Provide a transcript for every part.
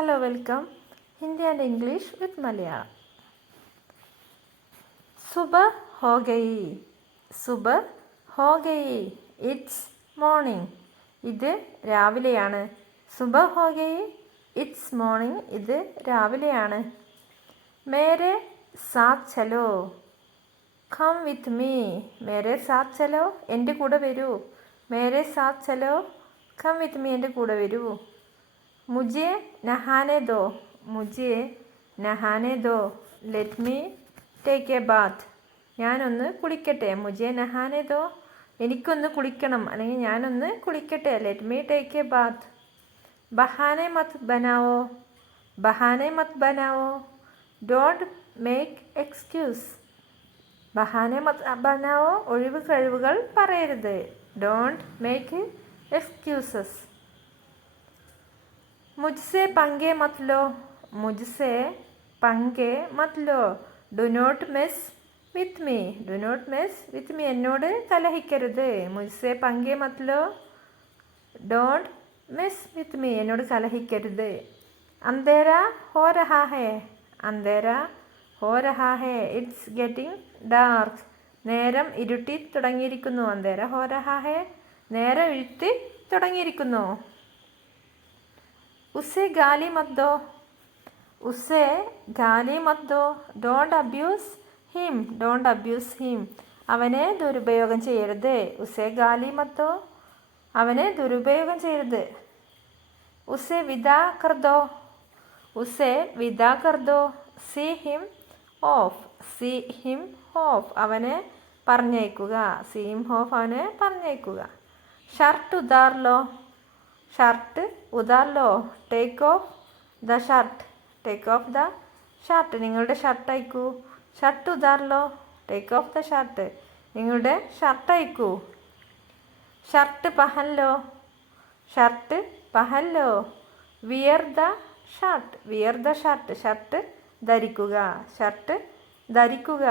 Hello, welcome. Hindi and English with Malayalam. सुबह हो गई. സുബഹ് ഹോ ഗയി. It's morning. ഇത് രാവിലെയാണ്. സുബഹ് ഹോ ഗയി. It's morning. ഇത് രാവിലെയാണ്. മേരെ സാത്ത് ചലോ. Come with me. മേരെ സാത്ത് ചലോ. എൻ്റെ കൂടെ വരൂ. മേരെ സാത്ത് ചലോ. Come with me. എൻ്റെ കൂടെ വരൂ. മുझे നഹാനെ ദോ. മുझे നഹാനെ ദോ. Let me take a bath. ഞാനൊന്ന് കുളിക്കട്ടെ. മുझे നഹാനെ ദോ. എനിക്കൊന്ന് കുളിക്കണം, അല്ലെങ്കിൽ ഞാനൊന്ന് കുളിക്കട്ടെ. Let me take a bath. ബഹാനെ മത് ബനാവോ. ബഹാനെ മത് ബനാവോ. Don't make excuse. ബഹാനെ മത് ബനാവോ. ഒഴിവ് കഴിവുകൾ പറയരുത്. Don't make excuses. മുझसे पंगे मत लो. मुझसे पंगे मत लो. Do not mess with me. Do not mess with me. എന്നോട് കലഹിക്കരുത്. മുझसे पंगे मत लो. Don't mess with me. എന്നോട് കലഹിക്കരുത്. അന്ധേര ഹോ രഹാ ഹേ. അന്ധേര ഹോ രഹാ ഹേ. It's getting dark. നേരം ഇരുട്ടി തുടങ്ങിയിരിക്കുന്നു. അന്ധേര ഹോ രഹാ ഹേ. നേരം ഇരുട്ടി തുടങ്ങിയിരിക്കുന്നു. ഉസ്സെ ഗാലി മത് ദോ. ഉസ്സെ ഗാലി മത് ദോ. Don't abuse him. Don't abuse him. അവനെ ദുരുപയോഗം ചെയ്യരുത്. ഉസ്സെ ഗാലി മത് ദോ. അവനെ ദുരുപയോഗം ചെയ്യരുത്. ഉസ്സെ വിദാ കർ ദോ. ഉസ്സെ വിദാ കർ ദോ. See him off. See him off. അവനെ പറഞ്ഞയക്കുക. See him off. അവനെ പറഞ്ഞയക്കുക. ഷർട്ട് ഉതാർ ലോ. ഷർട്ട് ഉതാർ ലോ. Take off the shirt. Take off the shirt. നിങ്ങളുടെ ഷർട്ട് അയക്കൂ. ഷർട്ട് ഉതാർ ലോ. Take off the shirt. നിങ്ങളുടെ ഷർട്ട് അയക്കൂ. ഷർട്ട് പഹൻ ലോ. ഷർട്ട് പഹൻ ലോ. Wear the shirt. Wear the shirt. Shirt ധരിക്കുക. ഷർട്ട് ധരിക്കുക.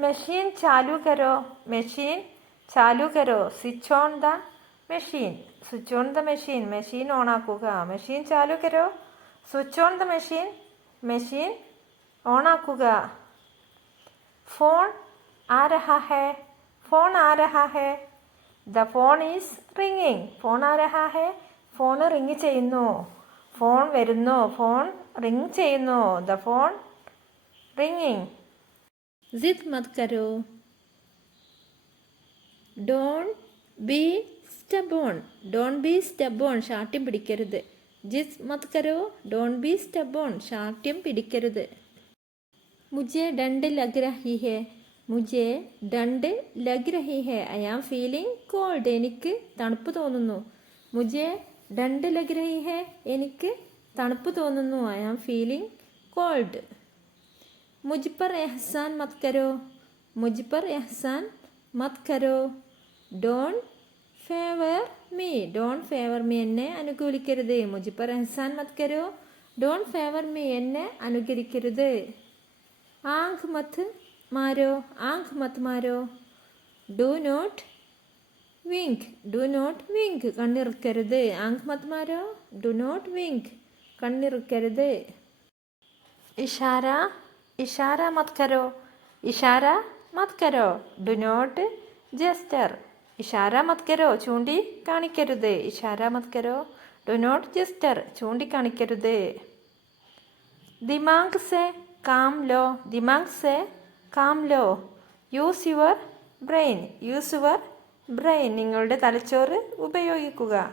മെഷീൻ ചാലു കരോ. മെഷീൻ ചാലു കരോ. Switch on the machine. Switch on the machine. Machine ഓണാക്കുക. മെഷീൻ ചാലു കരോ. Switch on the machine. Machine ഓണാക്കുക. ഫോൺ ആ രഹാ ഹേ. ഫോൺ ആ രഹാ ഹേ. ദ ഫോൺ ഈസ് റിങ്ങിങ്. ഫോൺ ആ രഹാ ഹേ. ഫോൺ റിങ് ചെയ്യുന്നു. ഫോൺ വരുന്നു. ഫോൺ റിങ് ചെയ്യുന്നു. ദ ഫോൺ റിങ്ങിങ്. ജിദ് മത് കരോ. Don't be stubborn. Don't be stubborn. ശാഠ്യം പിടിക്കരുത്. ജിദ് മത് കരോ. Don't be stubborn. ശാഠ്യം പിടിക്കരുത്. മുझे ഡണ്ട് ലഗ് രഹി ഹേ. മുझे ഡണ്ട് ലഗ് രഹി ഹേ. I am feeling cold. എനിക്ക് തണുപ്പ് തോന്നുന്നു. മുझे ഡണ്ട് ലഗ് രഹി ഹേ. എനിക്ക് തണുപ്പ് തോന്നുന്നു. I am feeling cold. മുझ पर എഹ്സാൻ മത് കരോ. മുझ पर എഹ്സാൻ മത് കരോ. Don't favour me. Don't favour me. എന്നെ അനുകൂലിക്കരുത്. മുझ पर എഹ്സാൻ മത് കരോ. Don't favour me. എന്നെ അനുകരിക്കരുത്. ആങ്ക് മത് മാരോ. ആങ്ക് മത് മാരോ. Do not wink. Do not wink. കണ്ണിറുക്കരുത്. ആങ്ക് മത് മാരോ. Do not wink. കണ്ണിറുക്കരുത്. ഇഷാര. ഇഷാര മത് കരോ. ഇഷാര മത് കരോ. Do not gesture. ഇഷാര മത് കരോ. ചൂണ്ടി കാണിക്കരുത്. ഇഷാര മത് കരോ. Do not gesture. ചൂണ്ടിക്കാണിക്കരുത്. ദിമാഗ് സെ കാം ലോ. ദിമാഗ് സെ കാം ലോ. Use your brain. Use your brain. നിങ്ങളുടെ തലച്ചോറ് ഉപയോഗിക്കുക.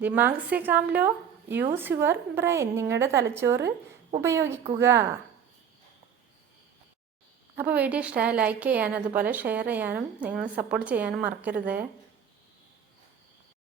ദിമാഗ് സെ കാം ലോ. Use your brain. നിങ്ങളുടെ തലച്ചോറ് ഉപയോഗിക്കുക. അപ്പോൾ വീഡിയോ ഇഷ്ടമായി ലൈക്ക് ചെയ്യാനും അതുപോലെ ഷെയർ ചെയ്യാനും നിങ്ങൾ സപ്പോർട്ട് ചെയ്യാനും മറക്കരുത്.